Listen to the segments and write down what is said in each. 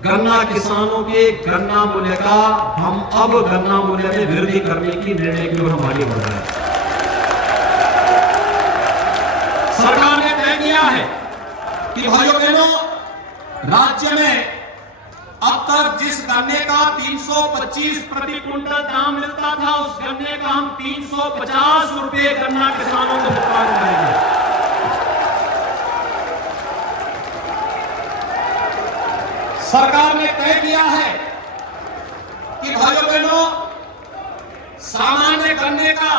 गन्ना किसानों के गन्ना मूल्य का हम अब गन्ना मूल्य में वृद्धि करने की निर्णय की ओर हम आगे बढ़ रहे हैं। सरकार ने तय किया है कि भाइयों बहनों, राज्य में अब तक जिस गन्ने का 325 प्रति क्विंटल दाम मिलता था, उस गन्ने का हम 350 रुपए गन्ना किसानों को भुगतान करेंगे। सरकार ने तय किया है कि भाइयों बहनों, सामान्य गन्ने का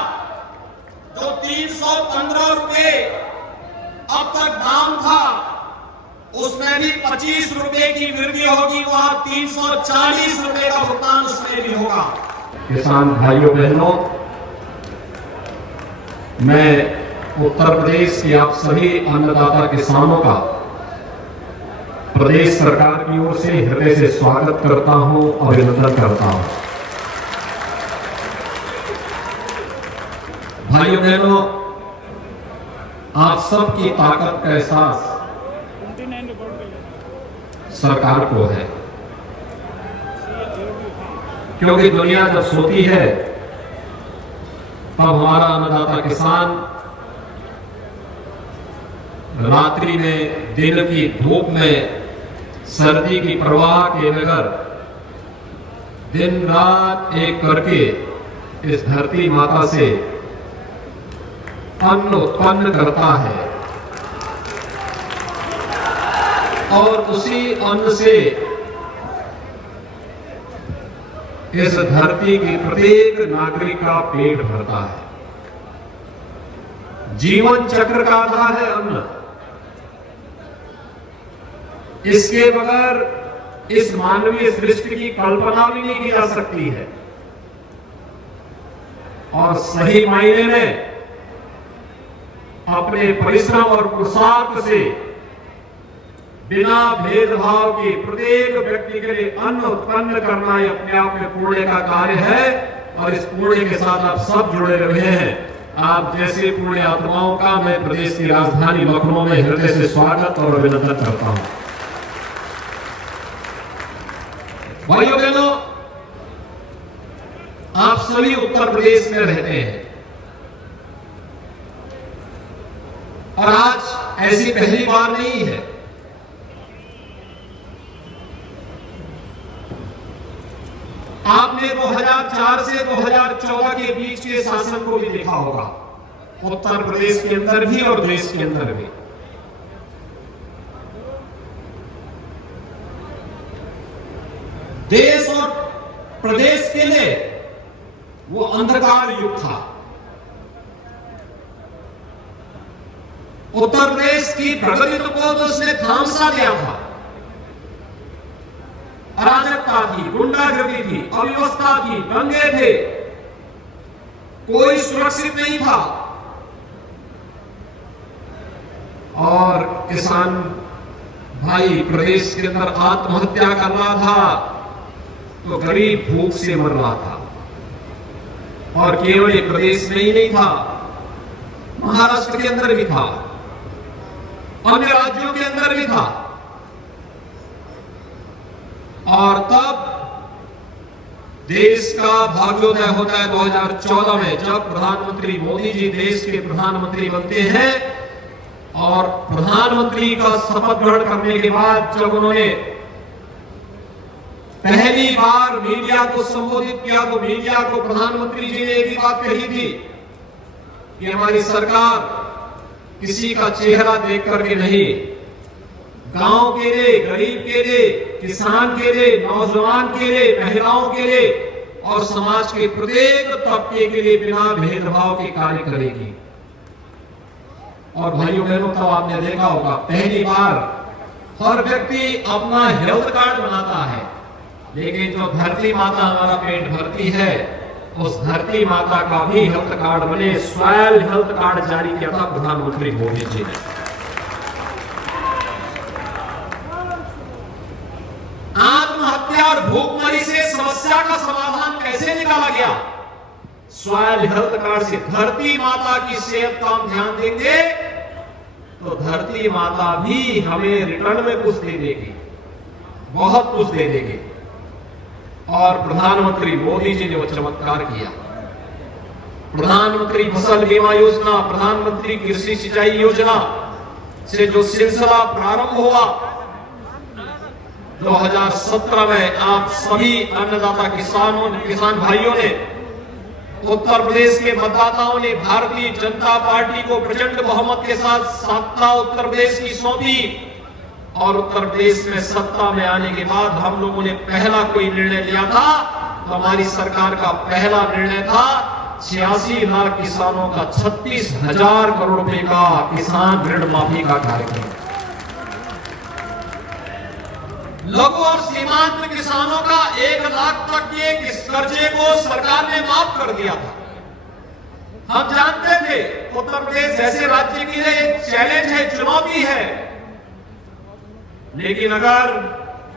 जो 315 रुपए अब तक दाम था, उसमें भी 25 रुपए की वृद्धि होगी, वह 340 रुपए का भुगतान उसमें भी होगा। किसान भाइयों बहनों, मैं उत्तर प्रदेश के आप सभी अन्नदाता किसानों का प्रदेश सरकार की ओर से हृदय से स्वागत करता हूं, अभिनंदन करता हूं। भाइयों बहनों, आप सबकी ताकत का एहसास सरकार को है, क्योंकि दुनिया जब सोती है तब हमारा अन्नदाता किसान रात्रि में, दिन की धूप में, सर्दी की परवाह के बगैर दिन रात एक करके इस धरती माता से अन्न उत्पन्न करता है और उसी अन्न से इस धरती की प्रत्येक नागरिक का पेट भरता है। जीवन चक्र का आधार है अन्न। इसके बगैर इस मानवीय सृष्टि की कल्पना भी नहीं की जा सकती है। और सही मायने में अपने परिश्रम और पुरुषार्थ से बिना भेदभाव के प्रत्येक व्यक्ति के लिए अन्न उत्पन्न करना ये अपने आप में पुण्य का कार्य है। और इस पुण्य के साथ आप सब जुड़े रहे हैं। आप जैसे पुण्य आत्माओं का मैं प्रदेश की राजधानी लखनऊ में हृदय से स्वागत और अभिनंदन करता हूं। भाइयों बहनों, आप सभी उत्तर प्रदेश में रहते हैं और आज ऐसी पहली बार नहीं है। आपने 2004 से 2014 के बीच के शासन को भी देखा होगा, उत्तर प्रदेश के अंदर भी और देश के अंदर भी। देश और प्रदेश के लिए वो अंधकार युग था। उत्तर प्रदेश की प्रगति को तो उसने थामसा दिया था। अराजकता थी, गुंडागर्दी थी, अव्यवस्था थी, दंगे थे, कोई सुरक्षित नहीं था। और किसान भाई प्रदेश के अंदर आत्महत्या कर रहा था तो गरीब भूख से मर रहा था। और केवल ये प्रदेश में ही नहीं था, महाराष्ट्र के अंदर भी था, अन्य राज्यों के अंदर भी था। और तब देश का भाग्योदय होता है 2014 में, जब प्रधानमंत्री मोदी जी देश के प्रधानमंत्री बनते हैं। और प्रधानमंत्री का शपथ ग्रहण करने के बाद जब उन्होंने पहली बार मीडिया को संबोधित किया तो मीडिया को प्रधानमंत्री जी ने एक ही बात कही थी कि हमारी सरकार किसी का चेहरा देख करके नहीं, गांव के लिए, गरीब के लिए, किसान के लिए, नौजवान के लिए, महिलाओं के लिए और समाज के प्रत्येक तबके के लिए बिना भेदभाव के कार्य करेगी। और भाइयों बहनों, तब आपने देखा होगा पहली बार हर व्यक्ति अपना हेल्थ कार्ड बनाता है, लेकिन जो धरती माता हमारा पेट भरती है, उस धरती माता का भी हेल्थ कार्ड बने, स्वयं हेल्थ कार्ड जारी किया था प्रधानमंत्री मोदी जी ने। आत्महत्या और भूखमरी से समस्या का समाधान कैसे निकाला गया? स्वयं हेल्थ कार्ड से। धरती माता की सेहत का हम ध्यान देंगे तो धरती माता भी हमें रिटर्न में कुछ दे देगी। बहुत कुछ दे देंगे। और प्रधानमंत्री मोदी जी ने वो चमत्कार किया। प्रधानमंत्री फसल बीमा योजना, प्रधानमंत्री कृषि सिंचाई योजना से जो सिलसिला प्रारंभ हुआ 2017 में, आप सभी अन्नदाता किसान भाइयों ने, उत्तर प्रदेश के मतदाताओं ने भारतीय जनता पार्टी को प्रचंड बहुमत के साथ सत्ता उत्तर प्रदेश की सौंपी। और उत्तर प्रदेश में सत्ता में आने के बाद हम लोगों ने पहला कोई निर्णय लिया था, तो हमारी सरकार का पहला निर्णय था 86 लाख किसानों का 36,000 करोड़ रुपए का किसान ऋण माफी का कार्यक्रम। लघु और सीमांत किसानों का 1 लाख तक के कर्जे को सरकार ने माफ कर दिया था। हम जानते थे उत्तर प्रदेश जैसे राज्य के लिए एक चैलेंज है, चुनौती है, लेकिन अगर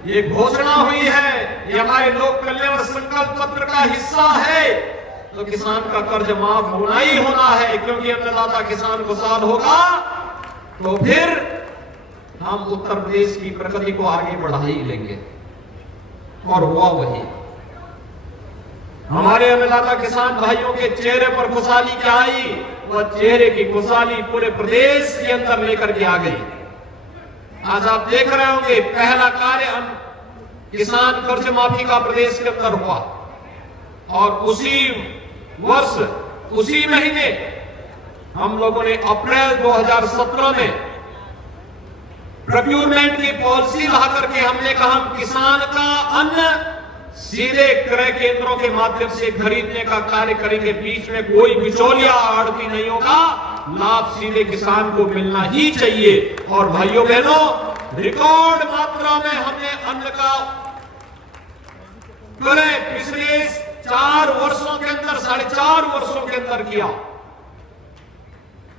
ये घोषणा हुई है, ये हमारे लोक कल्याण संकल्प पत्र का हिस्सा है, तो किसान का कर्ज माफ होना ही होना है, क्योंकि अन्नदाता किसान खुशहाल होगा तो फिर हम उत्तर प्रदेश की प्रगति को आगे बढ़ा ही लेंगे। और हुआ वही। हमारे अन्नदाता किसान भाइयों के चेहरे पर खुशहाली क्या आई, वह चेहरे की खुशहाली पूरे प्रदेश के अंदर लेकर के आ गई। आज आप देख रहे होंगे पहला कार्य किसान कर्ज माफी का प्रदेश के अंदर हुआ, और उसी वर्ष उसी महीने हम लोगों ने अप्रैल 2017 में प्रोक्यूरमेंट की पॉलिसी ला करके हमने कहा हम किसान का अन्न सीधे क्रय केंद्रों के माध्यम से खरीदने का कार्य करेंगे। बीच में कोई बिचौलिया आड़ती नहीं होगा, लाभ सीधे किसान को मिलना ही चाहिए। और भाइयों बहनों, रिकॉर्ड मात्रा में हमने अन्न का क्रय पिछले 4 वर्षों के अंदर, 4.5 वर्षों के अंदर किया।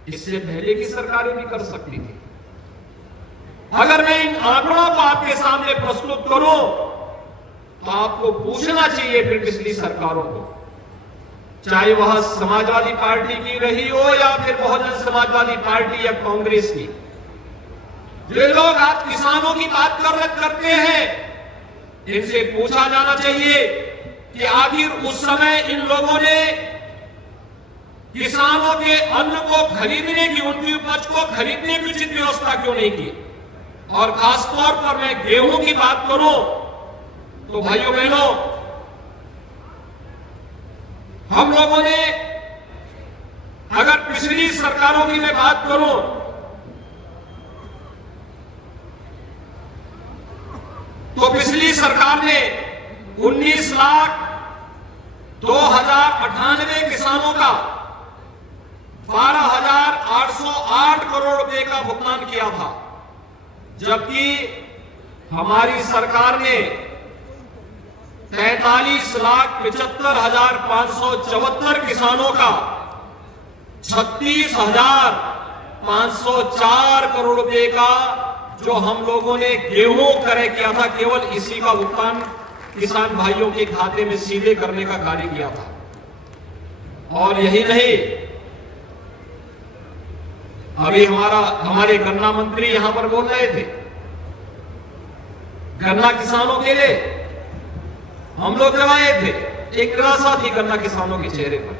इससे पहले की सरकारें भी कर सकती थी। अगर मैं इन आंकड़ों को आपके सामने प्रस्तुत करूं तो आपको पूछना चाहिए फिर पिछली सरकारों को, चाहे वह समाजवादी पार्टी की रही हो या फिर बहुजन समाजवादी पार्टी या कांग्रेस की, जो लोग आज किसानों की बात करते हैं, इनसे पूछा जाना चाहिए कि आखिर उस समय इन लोगों ने किसानों के अन्न को खरीदने की, उनकी उपज को खरीदने की उचित व्यवस्था क्यों नहीं की। और खासतौर पर मैं गेहूं की बात करूं तो भाइयों बहनों, हम लोगों ने, अगर पिछली सरकारों की मैं बात करूं तो पिछली सरकार ने 19,02,098 किसानों का 12,808 करोड़ रुपए का भुगतान किया था, जबकि हमारी सरकार ने 43,75,574 किसानों का 36,504 करोड़ रुपए का, जो हम लोगों ने गेहूं क्रय किया था, केवल इसी का भुगतान किसान भाइयों के खाते में सीधे करने का कार्य किया था। और यही नहीं, अभी हमारे गन्ना मंत्री यहां पर बोल रहे थे, गन्ना किसानों के लिए हम लोग जब आए थे एक निराशा थी गन्ना किसानों के चेहरे पर।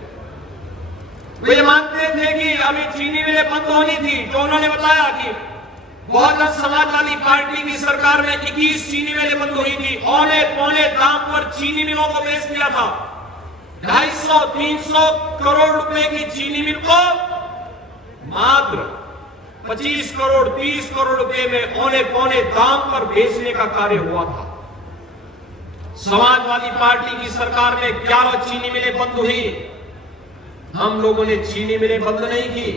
वे मानते थे कि अभी चीनी मिलें बंद होनी थी, जो उन्होंने बताया कि बहुजन समाजवादी पार्टी की सरकार में 21 चीनी मिलें बंद हुई थी, औने पौने दाम पर चीनी मिलों को बेच दिया था। 250-300 करोड़ रुपए की चीनी मिल को मात्र 25 करोड़ 30 करोड़ रुपए में औने पौने दाम पर बेचने का कार्य हुआ था। समाजवादी पार्टी की सरकार में 11 चीनी मिलें बंद हुई। हम लोगों ने चीनी मिलें बंद नहीं की,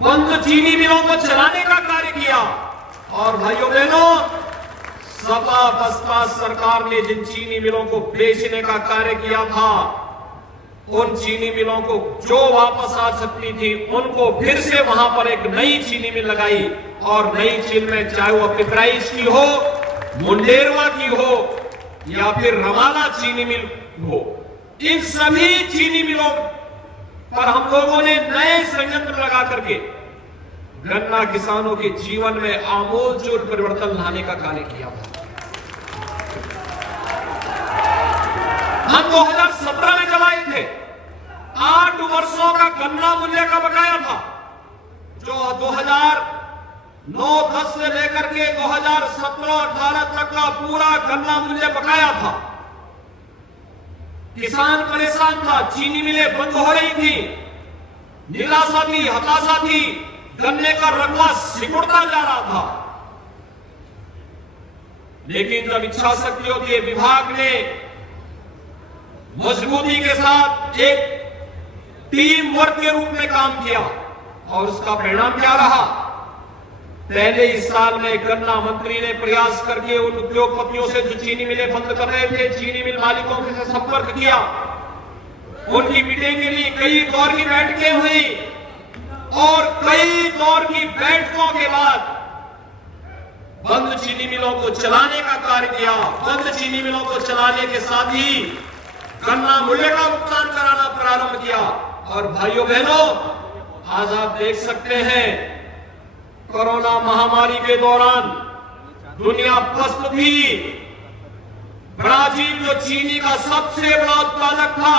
बंद चीनी मिलों को चलाने का कार्य किया। और भाइयों बहनों, सपा बसपा सरकार ने जिन चीनी मिलों को बेचने का कार्य किया था, उन चीनी मिलों को जो वापस आ सकती थी, उनको फिर से वहां पर एक नई चीनी मिल लगाई। और नई चीनी में चाहे वो पिपराइच की हो, मुंडेरवा की हो या फिर रमाला चीनी मिल हो, इन सभी चीनी मिलों पर हम लोगों ने नए संयंत्र लगा करके गन्ना किसानों के जीवन में आमूलचूल परिवर्तन लाने का कार्य किया था। हम 2017 में जब आए थे 8 वर्षों का गन्ना मूल्य का बकाया था, जो 2009-10 से लेकर के 2017-18 तक का पूरा गन्ना मूल्य बकाया था। किसान परेशान था, चीनी मिलें बंद हो रही थी, निराशा थी, हताशा थी, गन्ने का रकबा सिकुड़ता जा रहा था। लेकिन जब इच्छा शक्ति होती है, विभाग ने मजबूती के साथ एक टीम वर्क के रूप में काम किया और उसका परिणाम क्या रहा? पहले इस साल में गन्ना मंत्री ने प्रयास करके उन उद्योगपतियों से जो चीनी मिलें बंद कर रहे थे, चीनी मिल मालिकों से संपर्क किया, उनकी मीटिंग के लिए कई दौर की बैठकें हुई और कई दौर की बैठकों के बाद बंद चीनी मिलों को चलाने का कार्य किया। बंद चीनी मिलों को चलाने के साथ ही गन्ना मूल्य का भुगतान कराना प्रारंभ किया। और भाइयों बहनों, आज आप देख सकते हैं कोरोना महामारी के दौरान दुनिया पस्त थी। ब्राजील जो चीनी का सबसे बड़ा उत्पादक था,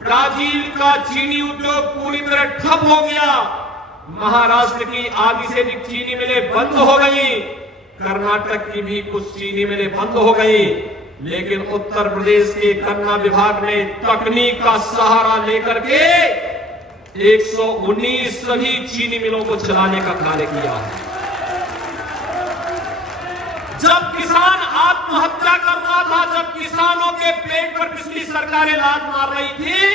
ब्राजील का चीनी उद्योग पूरी तरह ठप हो गया। महाराष्ट्र की आधी से अधिक चीनी मिलें बंद हो गई, कर्नाटक की भी कुछ चीनी मिलें बंद हो गई। लेकिन उत्तर प्रदेश के गन्ना विभाग ने तकनीक का सहारा लेकर के 119 सभी चीनी मिलों को चलाने का कार्य किया है। जब किसान आत्महत्या कर रहा था, जब किसानों के पेट पर पिछली सरकारें लात मार रही थी,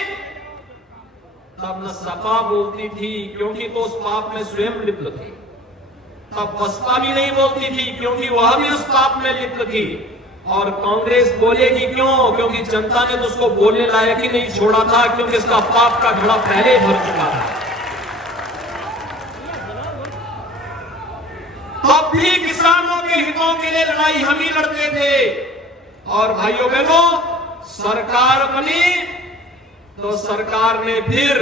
तब न सपा बोलती थी क्योंकि तो उस पाप में स्वयं लिप्त थी, तब बसपा भी नहीं बोलती थी क्योंकि वह भी उस पाप में लिप्त थी, और कांग्रेस बोलेगी क्यों? क्योंकि जनता ने तो उसको बोलने लायक ही नहीं छोड़ा था, क्योंकि इसका पाप का घड़ा पहले भर चुका था। तब भी किसानों के हितों के लिए लड़ाई हम ही लड़ते थे। और भाइयों बहनों, सरकार बनी तो सरकार ने फिर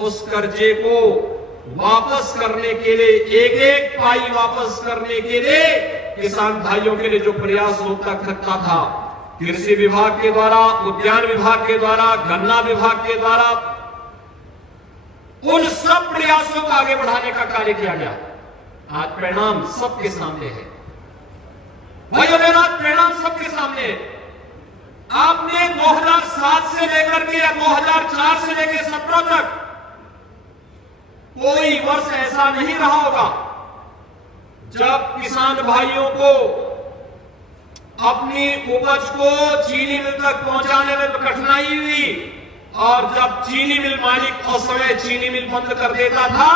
उस कर्जे को वापस करने के लिए, एक एक पाई वापस करने के लिए किसान भाइयों के लिए जो प्रयास होता करता था, कृषि विभाग के द्वारा, उद्यान विभाग के द्वारा, गन्ना विभाग के द्वारा, उन सब प्रयासों को आगे बढ़ाने का कार्य किया गया। आज परिणाम सबके सामने है भाइयों बहनों, आज परिणाम सबके सामने है। आपने 2007 से लेकर के या 2004 से लेकर 17 तक कोई वर्ष ऐसा नहीं रहा होगा जब किसान भाइयों को अपनी उपज को चीनी मिल तक पहुंचाने में कठिनाई हुई, और जब चीनी मिल मालिक उस समय चीनी मिल बंद कर देता था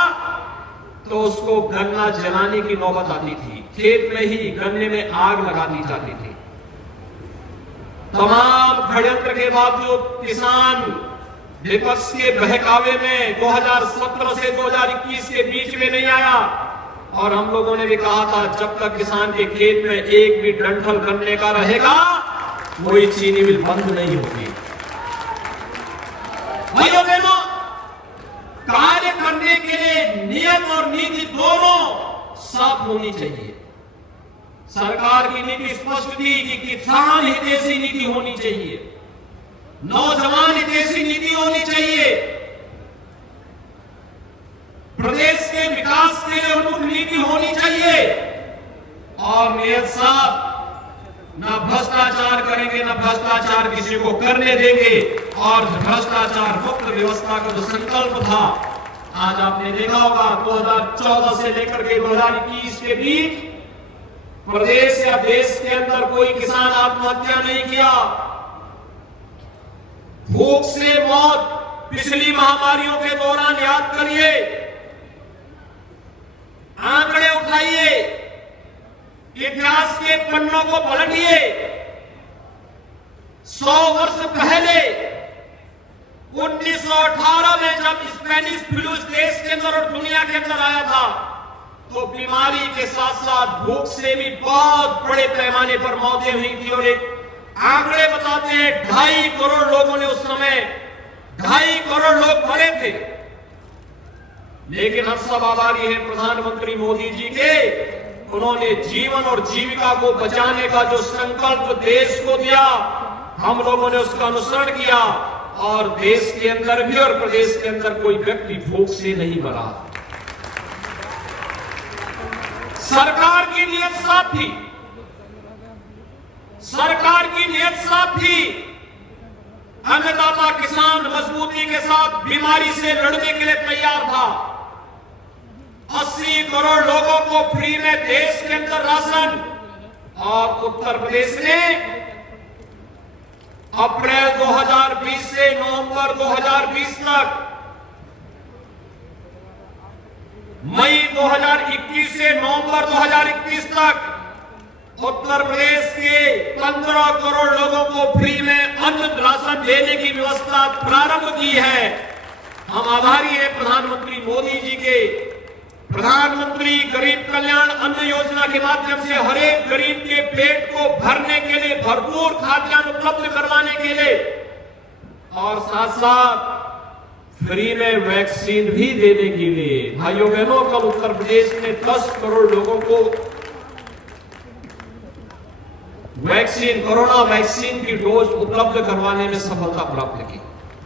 तो उसको गन्ना जलाने की नौबत आती थी, खेत में ही गन्ने में आग लगा दी जाती थी। तमाम षड्यंत्र के बावजूद किसान विपक्ष के बहकावे में 2017 से 2021 के बीच में नहीं आया, और हम लोगों ने भी कहा था जब तक किसान के खेत में एक भी डंठल गन्ने का रहेगा कोई चीनी मिल बंद नहीं होगी। भाइयों बहनों, कार्य करने के लिए नियम और नीति दोनों साफ होनी चाहिए। सरकार की नीति स्पष्ट थी कि किसान हितैषी नीति होनी चाहिए, नौजवान हितैषी नीति होनी चाहिए, प्रदेश के विकास के लिए उन्मुख नीति होनी चाहिए। और मेयर साहब न भ्रष्टाचार करेंगे, न भ्रष्टाचार किसी को करने देंगे, और भ्रष्टाचार मुक्त व्यवस्था का जो संकल्प था, आज आपने देखा होगा 2014 से लेकर के 2021 के बीच प्रदेश या देश के अंदर कोई किसान आत्महत्या नहीं किया। भूख से मौत पिछली महामारियों के दौरान याद करिए, आंकड़े उठाइए, इतिहास के पन्नों को पलटिए। 100 वर्ष पहले 1918 में जब स्पेनिश फ्लू देश के अंदर और दुनिया के अंदर आया था, तो बीमारी के साथ साथ भूख से भी बहुत बड़े पैमाने पर मौतें हुई थी। और एक आंकड़े बताते हैं 2.5 करोड़ लोगों ने उस समय 2.5 करोड़ लोग मरे थे। लेकिन हम सब आभारी हैं प्रधानमंत्री मोदी जी के उन्होंने जीवन और जीविका को बचाने का जो संकल्प देश को दिया, हम लोगों ने उसका अनुसरण किया और देश के अंदर भी और प्रदेश के अंदर कोई व्यक्ति भूख से नहीं मरा। सरकार की नियत साफ थी, सरकार की नियत साफ थी। अन्नदाता किसान मजबूती के साथ बीमारी से लड़ने के लिए तैयार था। 80 करोड़ लोगों को फ्री में देश के अंदर राशन, और उत्तर प्रदेश ने अप्रैल 2020 से नवंबर 2020 तक, मई 2021 से नवंबर 2021 तक उत्तर प्रदेश के 15 करोड़ लोगों को फ्री में अन्न राशन देने की व्यवस्था प्रारंभ की है। हम आभारी हैं प्रधानमंत्री मोदी जी के। प्रधानमंत्री गरीब कल्याण अन्न योजना के माध्यम से हर एक गरीब के पेट को भरने के लिए, भरपूर खाद्यान्न उपलब्ध करवाने के लिए, और साथ साथ फ्री में वैक्सीन भी देने के लिए। भाइयों बहनों, कल उत्तर प्रदेश ने 10 करोड़ लोगों को वैक्सीन, कोरोना वैक्सीन की डोज उपलब्ध करवाने में सफलता प्राप्त की।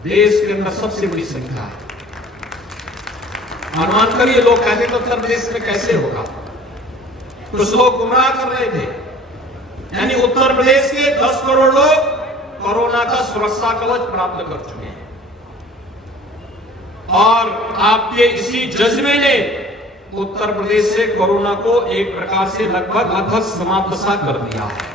देश के अंदर सबसे बड़ी संख्या है। अनुमान करिए, लोग कहते थे उत्तर प्रदेश में कैसे होगा, कुछ लोग गुमराह कर रहे थे। यानी उत्तर प्रदेश के 10 करोड़ लोग कोरोना का सुरक्षा कवच प्राप्त कर चुके हैं, और आपके इसी जज्बे ने उत्तर प्रदेश से कोरोना को एक प्रकार से लगभग समाप्त सा कर दिया है।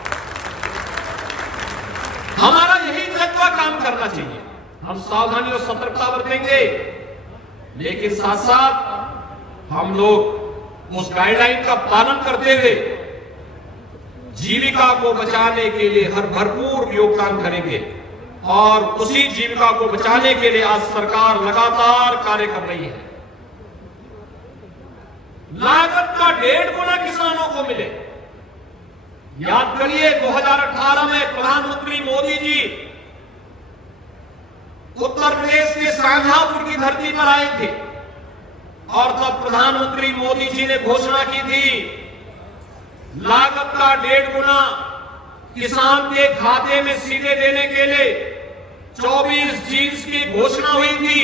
हमारा यही जज्बा काम करना चाहिए। हम सावधानी और सतर्कता बरतेंगे, लेकिन साथ साथ हम लोग उस गाइडलाइन का पालन करते हुए जीविका को बचाने के लिए हर भरपूर योगदान करेंगे, और उसी जीविका को बचाने के लिए आज सरकार लगातार कार्य कर रही है। लागत का 1.5 गुना किसानों को मिले। याद करिए, 2018 में प्रधानमंत्री मोदी जी उत्तर प्रदेश के शाहजहांपुर की धरती पर आए थे, और तब प्रधानमंत्री मोदी जी ने घोषणा की थी, लागत का 1.5 गुना किसान के खाते में सीधे देने के लिए 24 जीन्स की घोषणा हुई थी।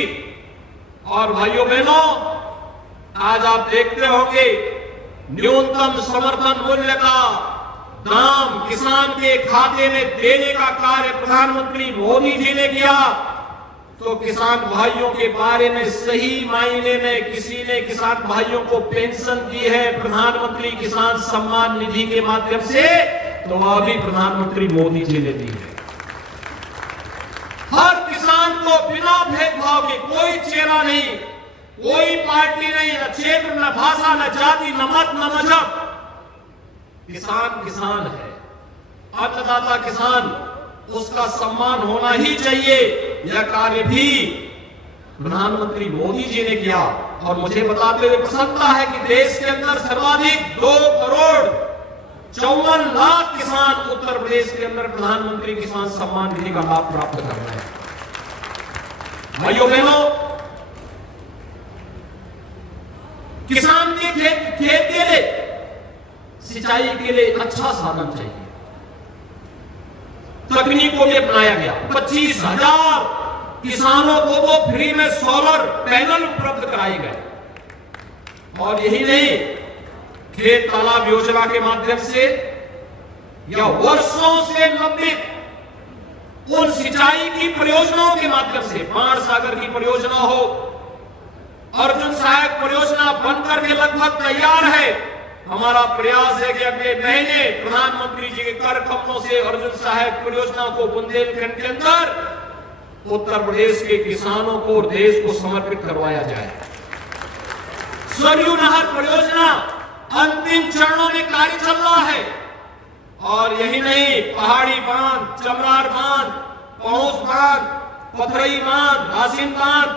और भाइयों बहनों, आज आप देखते होंगे न्यूनतम समर्थन मूल्य का दाम किसान के खाते में देने का कार्य प्रधानमंत्री मोदी जी ने किया। तो किसान भाइयों के बारे में सही मायने में किसी ने किसान भाइयों को पेंशन दी है प्रधानमंत्री किसान सम्मान निधि के माध्यम से, तो वह भी प्रधानमंत्री मोदी जी ने दी है। हर किसान को बिना भेदभाव के, कोई चेहरा नहीं, कोई पार्टी नहीं, न क्षेत्र, न भाषा, न जाति, न मत, न मजहब, किसान किसान है। अन्नदाता किसान, उसका सम्मान होना ही चाहिए। यह कार्य भी प्रधानमंत्री मोदी जी ने किया, और मुझे बताते हुए प्रसन्नता है कि देश के अंदर सर्वाधिक 2 करोड़ 54 लाख किसान उत्तर प्रदेश के अंदर प्रधानमंत्री किसान सम्मान निधि का लाभ प्राप्त कर रहे हैं। भाइयों बहनों, किसान के खेत के लिए, सिंचाई के लिए अच्छा साधन चाहिए। तकनीक को भी अपनाया गया। 25,000 किसानों को तो फ्री में सोलर पैनल उपलब्ध कराए गए, और यही नहीं, खेत तालाब योजना के माध्यम से या वर्षों से लंबित उन सिंचाई की परियोजनाओं के माध्यम से, बाण सागर की परियोजना हो, अर्जुन सहायक परियोजना बनकर के लगभग तैयार है। हमारा प्रयास है कि अगले महीने प्रधानमंत्री जी के कर कमलों से अर्जुन सहायक परियोजना को बुंदेलखंड के अंदर उत्तर प्रदेश के किसानों को और देश को समर्पित करवाया जाए। सरयू नहर परियोजना अंतिम चरणों में कार्य चल रहा है, और यही नहीं, पहाड़ी बांध, चमरार बांध, पहुंच बांध, पथरई बांध, रासिन बांध,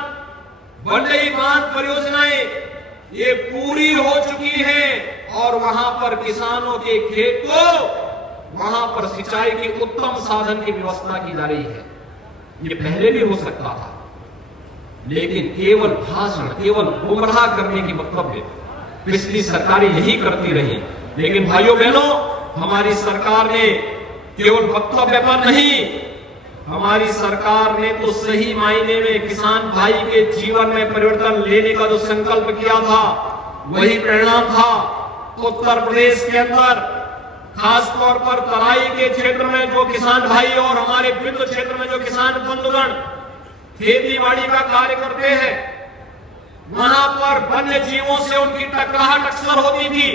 बंडई बांध परियोजनाएं ये पूरी हो चुकी है, और वहां पर किसानों के खेत को वहां पर सिंचाई के उत्तम साधन की व्यवस्था की जा रही है। ये पहले भी हो सकता था, लेकिन केवल भाषण, केवल गुमराह करने की मतलब पिछली सरकारें यही करती रही। लेकिन भाइयों बहनों, हमारी सरकार ने केवल वक्तव्य पर नहीं, हमारी सरकार ने तो सही मायने में किसान भाई के जीवन में परिवर्तन लेने का जो संकल्प किया था, वही परिणाम था। उत्तर प्रदेश के अंदर खासतौर पर तराई के क्षेत्र में जो किसान भाई और हमारे विभिन्न क्षेत्र में जो किसान बंधुगण खेती बाड़ी का कार्य करते हैं, वहां पर वन्य जीवों से उनकी टकराहट अक्सर होती थी।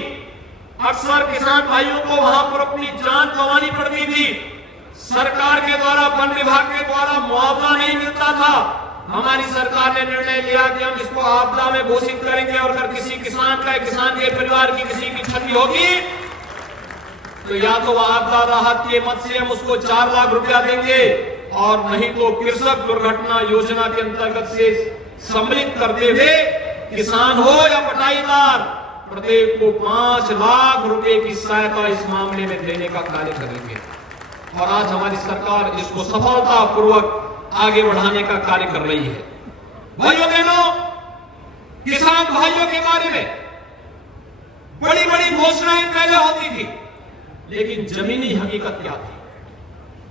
अक्सर किसान भाइयों को वहां पर अपनी जान गंवानी पड़ती थी। सरकार के द्वारा, वन विभाग के द्वारा मुआवजा नहीं मिलता था। हमारी सरकार ने निर्णय लिया कि हम इसको आपदा में घोषित करेंगे और अगर किसी किसान के परिवार की किसी की क्षति होगी तो या तो वह आपदा राहत के मद से हम उसको 4 लाख रुपया देंगे और नहीं तो कृषक दुर्घटना योजना के अंतर्गत से सम्मिलित करते हुए किसान हो या बटाईदार, प्रत्येक को 5 लाख रुपए की सहायता इस मामले में देने का कार्य करेंगे। और आज हमारी सरकार इसको सफलतापूर्वक आगे बढ़ाने का कार्य कर रही है। भाइयों बहनों, किसान भाइयों के बारे में बड़ी बड़ी घोषणाएं पहले होती थी, लेकिन जमीनी हकीकत क्या थी?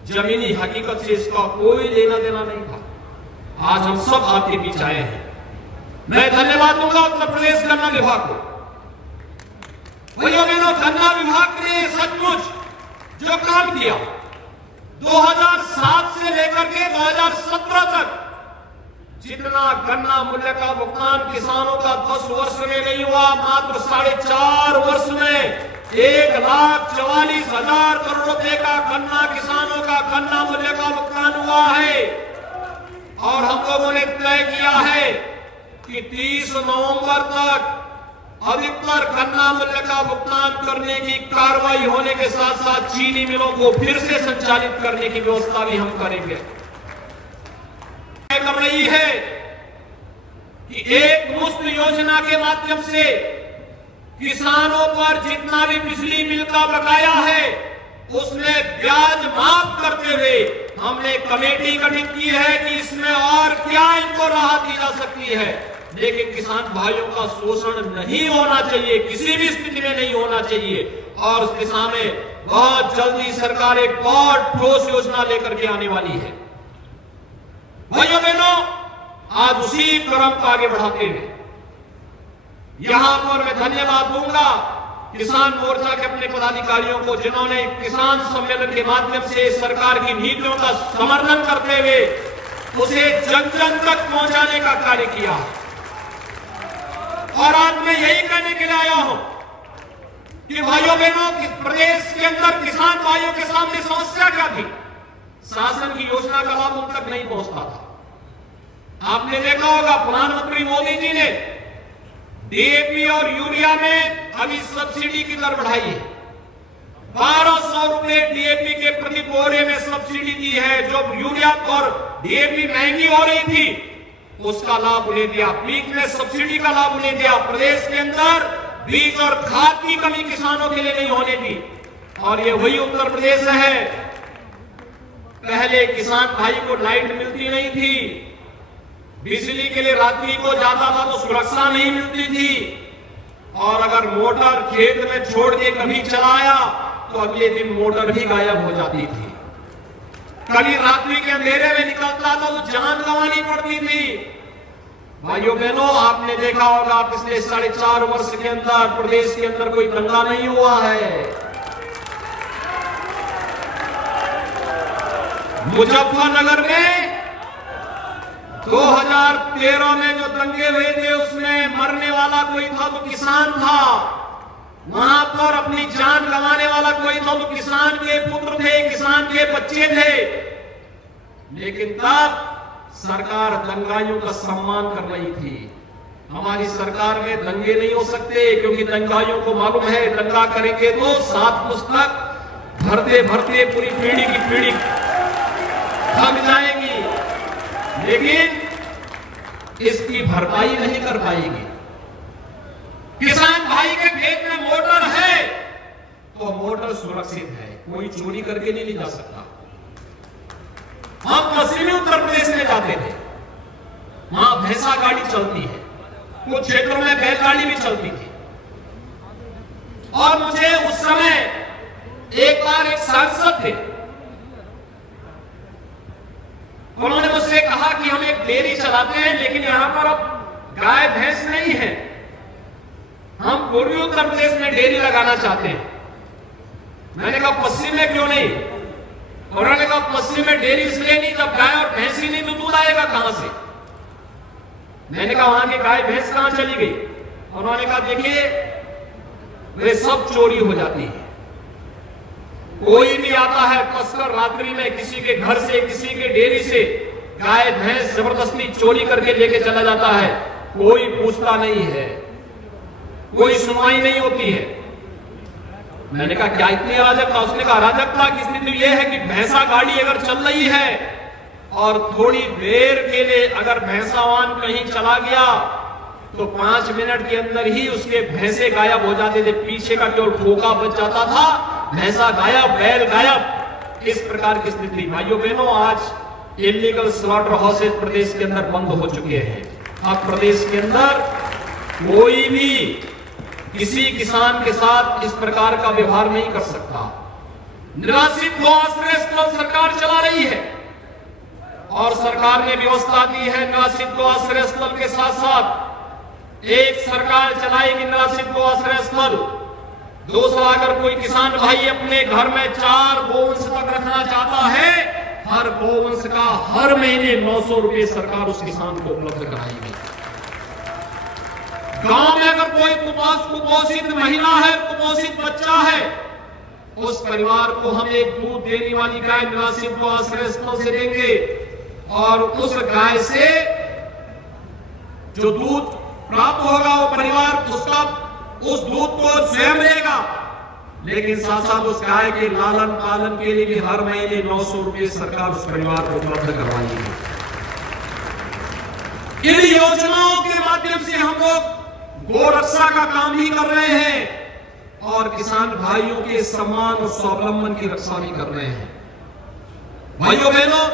जमीनी हकीकत से इसका कोई लेना देना नहीं था। आज हम सब आपके बीच आए हैं। मैं धन्यवाद दूंगा उत्तर प्रदेश गन्ना विभाग को। भाइयों बहनों, गन्ना विभाग ने सचमुच जो काम किया, 2007 से लेकर के 2017 तक जितना गन्ना मूल्य का भुगतान किसानों का 10 वर्ष में नहीं हुआ, मात्र 4.5 वर्ष में 1,44,000 करोड़ रुपए का गन्ना किसानों का गन्ना मूल्य का भुगतान हुआ है। और हम लोगों ने तय किया है कि 30 नवंबर तक अधिकतर गन्ना मूल्य का भुगतान करने की कार्रवाई होने के साथ साथ चीनी मिलों को फिर से संचालित करने की व्यवस्था भी हम करेंगे। कर रही है कि एक मुफ्त योजना के माध्यम से किसानों पर जितना भी बिजली बिल का बकाया है उसमें ब्याज माफ करते हुए हमने कमेटी गठित की है कि इसमें और क्या इनको राहत दी जा सकती है। लेकिन किसान भाइयों का शोषण नहीं होना चाहिए, किसी भी स्थिति में नहीं होना चाहिए। और उस दिशा में बहुत जल्दी सरकार एक बहुत ठोस योजना लेकर के आने वाली है। भाइयों बहनों, आज उसी क्रम को आगे बढ़ाते हुए यहां पर मैं धन्यवाद दूंगा किसान मोर्चा के अपने पदाधिकारियों को, जिन्होंने किसान सम्मेलन के माध्यम से सरकार की नीतियों का समर्थन करते हुए उसे जन जन तक पहुंचाने का कार्य किया। और आज मैं यही कहने के लिए आया हूं कि भाइयों बहनों, प्रदेश के अंदर किसान भाइयों के सामने समस्या क्या थी? शासन की योजना का लाभ उन तक नहीं पहुंचता था। आपने देखा होगा प्रधानमंत्री मोदी जी ने डीएपी और यूरिया में अभी सब्सिडी की दर बढ़ाई है। 1200 रुपए डीएपी के प्रति बोरे में सब्सिडी दी है। जो यूरिया और डीएपी महंगी हो रही थी उसका लाभ उन्हें दिया, बीज में सब्सिडी का लाभ उन्हें दिया। प्रदेश के अंदर बीज और खाद की कमी किसानों के लिए नहीं होने दी। और ये वही उत्तर प्रदेश है, पहले किसान भाई को लाइट मिलती नहीं थी, बिजली के लिए रात्रि को जाता था तो सुरक्षा नहीं मिलती थी, और अगर मोटर खेत में छोड़ के कभी चलाया तो अगले दिन मोटर भी गायब हो जाती थी। कभी रात्रि के अंधेरे में निकलता था तो जान गंवानी पड़ती थी। भाइयों बहनों, आपने देखा होगा पिछले 4.5 वर्ष के अंदर प्रदेश के अंदर कोई दंगा नहीं हुआ है। मुजफ्फरनगर में 2013 में जो दंगे हुए थे उसमें मरने वाला कोई था तो किसान था। वहां पर अपनी जान गंवाने वाला कोई था तो किसान के पुत्र थे, किसान के बच्चे थे। लेकिन तब सरकार दंगाइयों का सम्मान कर रही थी। हमारी सरकार में दंगे नहीं हो सकते, क्योंकि दंगाइयों को मालूम है दंगा करेंगे तो 7 पुस्तक भरते भरते पूरी पीढ़ी की पीढ़ी थक जाएगी, लेकिन इसकी भरपाई नहीं कर पाएगी। किसान भाई के खेत में मोटर है तो मोटर सुरक्षित है, कोई चोरी करके नहीं ले जा सकता। हम पश्चिमी उत्तर प्रदेश में जाते थे, वहां भैंसा गाड़ी चलती है, कुछ क्षेत्रों में बैलगाड़ी भी चलती थी। और मुझे उस समय एक बार एक सांसद थे, उन्होंने मुझसे कहा कि हम एक डेयरी चलाते हैं लेकिन यहां पर अब गाय भैंस नहीं है, हम पूर्वी उत्तर प्रदेश में डेयरी लगाना चाहते हैं। मैंने कहा पश्चिम में क्यों नहीं? उन्होंने कहा पश्चिम में डेयरी इसलिए नहीं, जब गाय और भैंस ही नहीं तो दूध आएगा कहां से? मैंने कहा वहां की गाय भैंस कहां चली गई? उन्होंने कहा देखिए वे सब चोरी हो जाती है, कोई भी आता है तस्कर रात्रि में किसी के घर से किसी के डेयरी से गाय भैंस जबरदस्ती चोरी करके लेके चला जाता है, कोई पूछता नहीं है, कोई सुनवाई नहीं होती है। मैंने कहा क्या इतनी अराजकता? उसने कहा अराजकता की स्थिति यह है कि भैंसा गाड़ी अगर चल रही है और थोड़ी देर के लिए अगर भैंसावान कहीं चला गया तो 5 मिनट के अंदर ही उसके भैंसे गायब हो जाते थे, पीछे का केवल खोखा बच जाता था, भैंसा गायब, बैल गायब। इस प्रकार की स्थिति भाइयों बहनों, आज इलीगल स्लॉटर हाउसेज प्रदेश के अंदर बंद हो चुके हैं। अब प्रदेश के अंदर कोई भी किसी किसान के साथ इस प्रकार का व्यवहार नहीं कर सकता। निराश्रित गौ आश्रय स्थल सरकार चला रही है और सरकार ने व्यवस्था दी है निराश्रित गौ आश्रय स्थल के साथ साथ एक सरकार चलाएगी निराश्रित गौ आश्रय स्थल। दूसरा, अगर कोई किसान भाई अपने घर में 4 गोवंश तक रखना चाहता है, हर गोवंश का हर महीने 900 रुपए सरकार उस किसान को उपलब्ध कराएगी। गांव में अगर कोई कुपोषित महिला है, कुपोषित बच्चा है, उस परिवार को हम एक दूध देने वाली गाय निराश्रित गौ आश्रय स्थल से देंगे और उस गाय से जो दूध प्राप्त होगा वो परिवार उसका उस दूध को स्वयं लेगा, लेकिन साथ साथ उस गाय के लालन पालन के लिए भी हर महीने 900 रुपए सरकार उस परिवार को उपलब्ध करवाएगी। इन योजनाओं के माध्यम से हम लोग गोरक्षा का काम भी कर रहे हैं और किसान भाइयों के सम्मान और स्वावलंबन की रक्षा भी कर रहे हैं। भाइयों बहनों,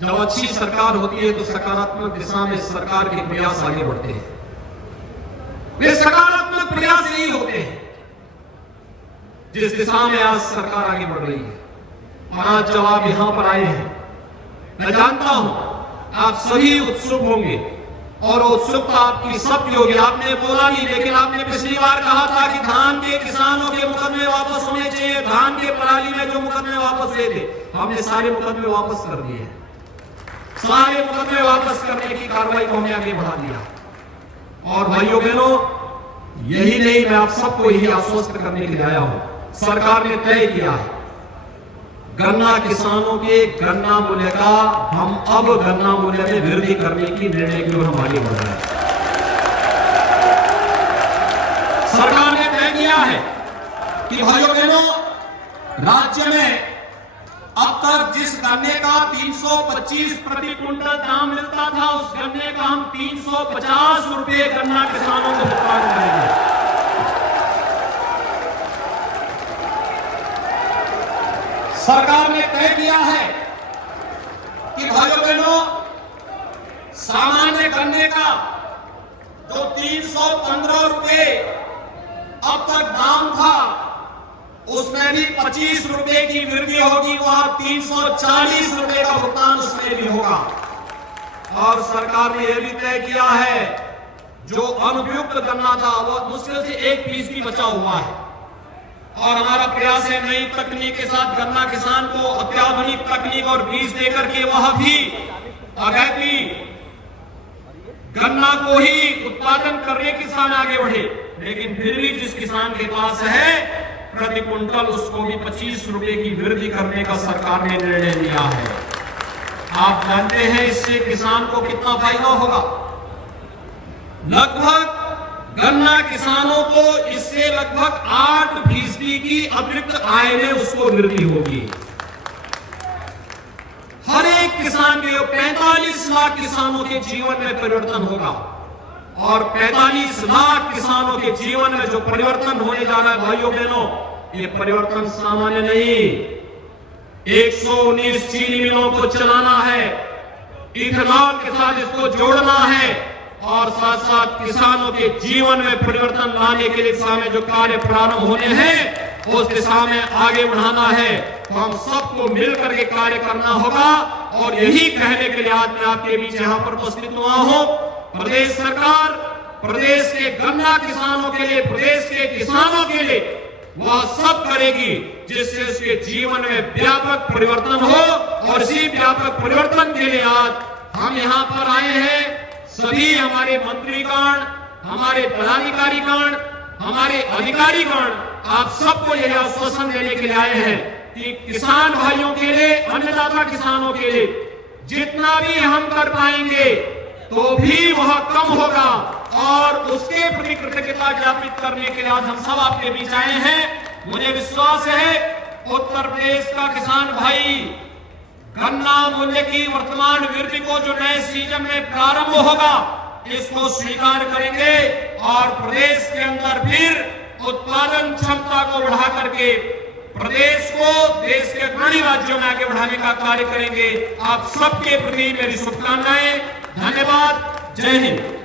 जब अच्छी सरकार होती है तो सकारात्मक दिशा में सरकार के प्रयास आगे बढ़ते हैं। वे सकारात्मक प्रयास यही होते हैं जिस दिशा में आज सरकार आगे बढ़ रही है। और आज जब आप यहां पर आए हैं, मैं जानता हूं आप सभी उत्सुक होंगे और उत्सुकता आपकी सबकी होगी। आपने बोला नहीं, लेकिन आपने पिछली बार कहा था कि धान के किसानों के मुकदमे वापस होने चाहिए। धान के पराली में जो मुकदमे वापस हुए थे, हमने सारे मुकदमे वापस कर दिए हैं। सारे मुकदमे वापस करने की कार्रवाई को हमने आगे बढ़ा दिया। और भाइयों बहनों, यही नहीं, मैं आप सबको यही आश्वस्त करने के लिए आया हूं। सरकार ने तय किया है गन्ना किसानों के गन्ना मूल्य का हम अब गन्ना मूल्य में वृद्धि करने की निर्णय की ओर हम आगे बढ़ रहे हैं। सरकार ने तय किया है कि भाइयों बहनों, राज्य में अब तक जिस गन्ने का 325 प्रति क्विंटल दाम मिलता था, उस गन्ने का हम 350 रुपए गन्ना किसानों को भुगतान करेंगे। सरकार ने तय किया है कि भाइयों बहनों, सामान्य गन्ने का जो 315 रुपए अब तक दाम था, उसमें भी 25 रुपए की वृद्धि होगी, वहां 340 रुपए का भुगतान उसमें भी होगा। और सरकार ने यह भी तय किया है जो अनुपयुक्त गन्ना था वो मुश्किल से 1% बचा हुआ है। और हमारा प्रयास है नई तकनीक के साथ गन्ना किसान को अत्याधुनिक तकनीक और बीज देकर के वह भी अगैती गन्ना को ही उत्पादन करने किसान आगे बढ़े। लेकिन फिर भी जिस किसान के पास है प्रति क्विंटल, उसको भी 25 रुपए की वृद्धि करने का सरकार ने निर्णय लिया है। आप जानते हैं इससे किसान को कितना फायदा होगा। लगभग गन्ना किसानों को इससे लगभग 8% की अतिरिक्त आय में उसको वृद्धि होगी। हर एक किसान के 45 लाख किसानों के जीवन में परिवर्तन होगा। और 45 लाख किसानों के जीवन में जो परिवर्तन होने जा रहा है भाइयों बहनों, ये परिवर्तन सामान्य नहीं। 119 चीनी मिलों को चलाना है, इथेनॉल के साथ इसको जोड़ना है, और साथ साथ किसानों के जीवन में परिवर्तन लाने के दिशा में जो कार्य प्रारंभ होने हैं उस दिशा में आगे बढ़ाना है। तो हम सबको मिलकर के कार्य करना होगा और यही कहने के लिए आज मैं आपके बीच यहाँ पर उपस्थित हुआ हूँ। प्रदेश सरकार प्रदेश के गन्ना किसानों के लिए, प्रदेश के किसानों के लिए वह सब करेगी जिससे उसके जीवन में व्यापक परिवर्तन हो। और इसी व्यापक परिवर्तन के लिए आज हम यहाँ पर आए हैं। सभी हमारे मंत्रीगण, हमारे पदाधिकारीगण, हमारे अधिकारीगण आप सबको यह आश्वासन देने के लिए आए हैं कि किसान भाइयों के लिए, अन्नदाता किसानों के लिए जितना भी हम कर पाएंगे तो भी वह कम होगा और उसके प्रति कृतज्ञता ज्ञापित करने के लिए आज हम सब आपके बीच आए हैं। मुझे विश्वास है उत्तर प्रदेश का किसान भाई गन्ना मूल्य की वर्तमान वृद्धि को जो नए सीजन में प्रारंभ होगा इसको स्वीकार करेंगे और प्रदेश के अंदर फिर उत्पादन क्षमता को बढ़ा करके प्रदेश को देश के अग्रणी राज्यों में आगे बढ़ाने का कार्य करेंगे। आप सबके प्रति मेरी शुभकामनाएं। धन्यवाद। जय हिंद।